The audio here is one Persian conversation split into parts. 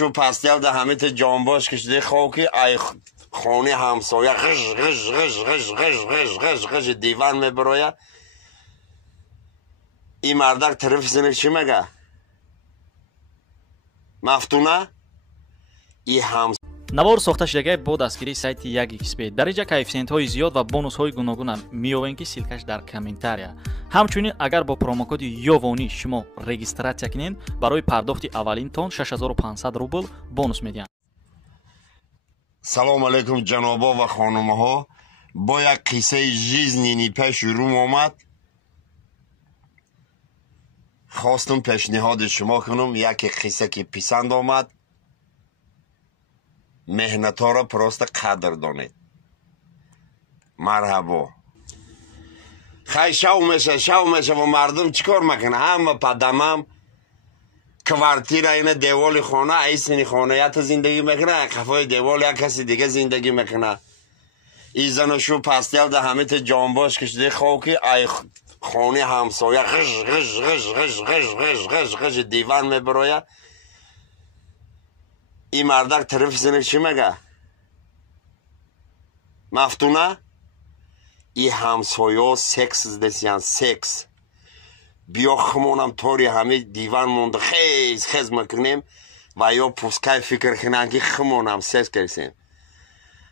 شو پستیل ده همه تا جانباش کشیده خاکی ای خانه همسایه غش غش غش غش غش غش غش غش دیوان میبرویه. این مردک طرف زنه چی مگه؟ مفتونه؟ ای همسایه навор сохта шудагии бо дастгирии сайти 1xbet дар инҷа коэффициентҳои зиёд ва бонусҳои гуногуна меёбем ки силкаш дар комментария. ҳамчунин агар бо промокоди ёвонӣ шумо регистратсия кунед барои пардохти аввалинтон 6500 рубл бонус медиҳанд. салому алайкум ҷанобо ва хонумаҳо, бо як қиссаи жизнени пеши рум омад. хостум пешниҳоди шумо кунам яке қисса ки писанд омад. меҳнатҳоро просто қадр донед. марҳабо. хай шав меша ва мардум чӣ кор мекунад? ҳама падамам квартира ина деволи хона айсини хонаята зиндагӣ мекунад, қафои деволи як каси дига зиндагӣ мекунад. ин заношу пастелда ҳамита ҷонбош кишиде хоки ай хони ҳамсоя ғиш ғиш ғиш ғиш ғиш ғиш ғиш ғиш диван мебарояд. این مردک طرف زنه چی مگه؟ مفتونه؟ این همسایه سکس دستیان سکس بیا خمونم طوری همه دیوان مونده خیز مکنیم و یا پوسکای فکر کنن که خمونم سکس کرسیم.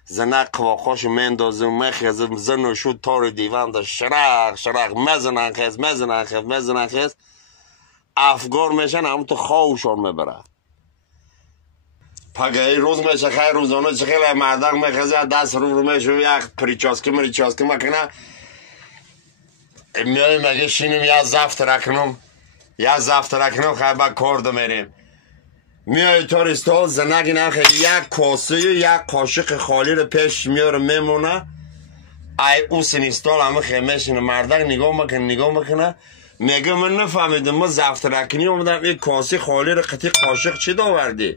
زنه قواقاش مندازم مخیزم زن شد طور دیوان ده شرق مزنن خیز افگار میشن همون تو خواهشان میبره. پگه روز میشه خیلی روزانه چه خیلی مردک میخزه دست رو میشه یک پریچاسکی مکنه میاییم مگه شینیم یا زفت رکنم خیلی با کرده میریم میایی تار استال زنگی نخه یک کاسه یک قاشق خالی رو پیش میاره میمونه ای او سنیستال همه خیلی میشینه مردک نگاه میکنه میگه من نفهمیدم ما زفت رکنی اومدم یک کاسه خالی رو قطعی قاشق چی داوردی؟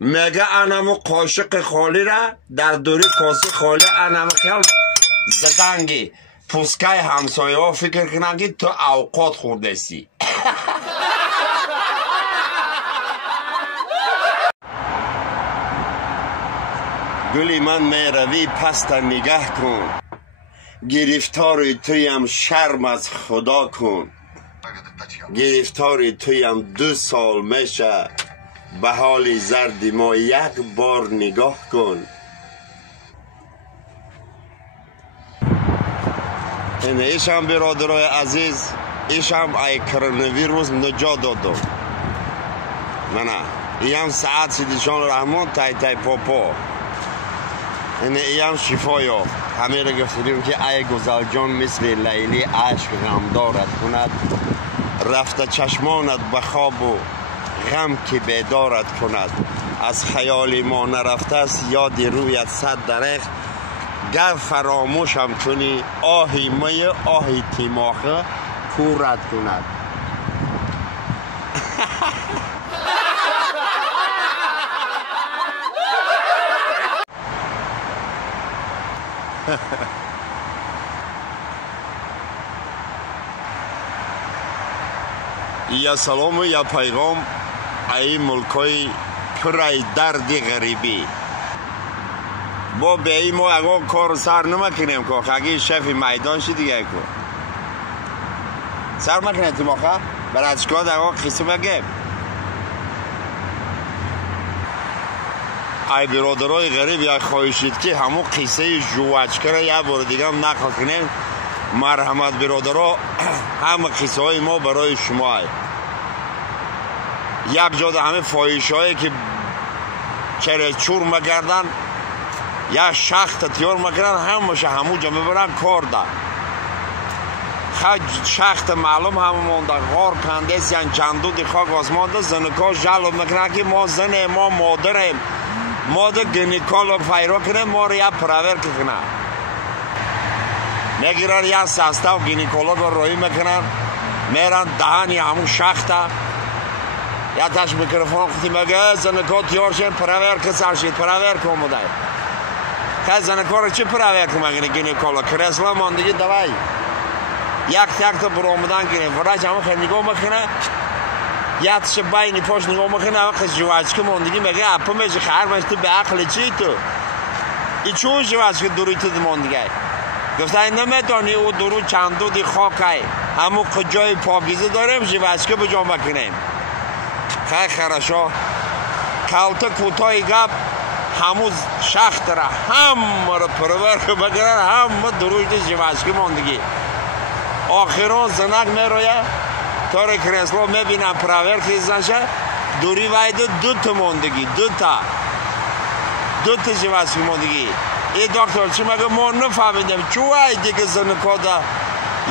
میگه انمو قاشق خالی را در دوری کاسه خالی انمو خیل زدنگی پوسکای همسایه ها فکر کننگی تو اوقات خورده سی. گلی من میروی پست نگه کن گرفتار تویم شرم از خدا کن گرفتار تویم 2 سال میشه به حال زرد ما یک بار نگاه کن. این ایشم برادرای عزیز ایشم ای کرونویروس نجات دادم نه ایم ساعت سیدشان رحمان تای پاپا این شفا یافت. همه را گفتیم که ای گزل جان مثل لیلی عشق غم دارد کند رفته چشمانت به خواب و غم که بیدارت کند از خیال ما نرفته است یاد رویت 100 درخ گر فراموشم کنی آهی می آهی تیماخه کورت کند. یا سلام و یا پیغام ای ملکای پرای درد غریبی با به ای ما اگه کار سر نمکنیم که اگه شف میدان شی دیگه که سر مکنه تیماخه برای اشکاد اگه قسم اگه ای برادرای غریب یا خواهشید که همون قصه جوچکره یا بار دیگه هم نقل کنیم. مرحمت برادرها همه قصه های ما برای شما های. یک جاده همه فایش هایی که چور مگردن یا شخت تیار مگردن همشه همونجا میبرن کار ده خواهد شخت معلوم همه مونده غار کنده سیان چندو دی خاک آسمانده زنکا جلو میکنن که ما زن ما مادریم مادر گینیکالوگ فیرا کنه ما رو یا پراور کنه میگیرن یا سسته و گینیکالوگ رو روی میکنن میرن دهنی همون شخته یا تاش میکروفون خودی میگه زنکا تیار شد پراور که سر شد پراور که اومده خیلی زنکا رو چی پراور که میگه گینیکالوگ کرسلا ماندگی دوای یک تا برآمدن گیریم فرش همون خیلی نگاه میکنه یادش باینی پاش نگاه میکنه وقت جوازی موندگی میگه اپا میشه خیر باش تو به عقل چی تو ای چون جوازی دوری تو موندگی گفتن نمیدونی او درو چندو دی خاکه همون کجای پاکیزه داریم جوازی به جا بکنیم خیلی خراشا کالتا کوتای گپ همون شخت را همه را پرور بگرن همه دروش دی جوازی موندگی آخران زنک میرویه تاره کرسلو میبینم پراور خیزنشه دوری وایده دوتا موندگی دوتا جوازی موندگی ای دکتر چی مگه ما نفهمیدیم چوهای دیگه زنکادا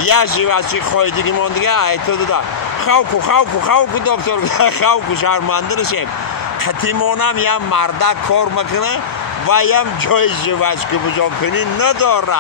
یا جوازی خواهی دیگه موندگی ای تو دا خوکو دکتر خوکو شرمنده نشیم خطیمونم یا مرده کار میکنه و یا جای جوازی که بجا کنی نداره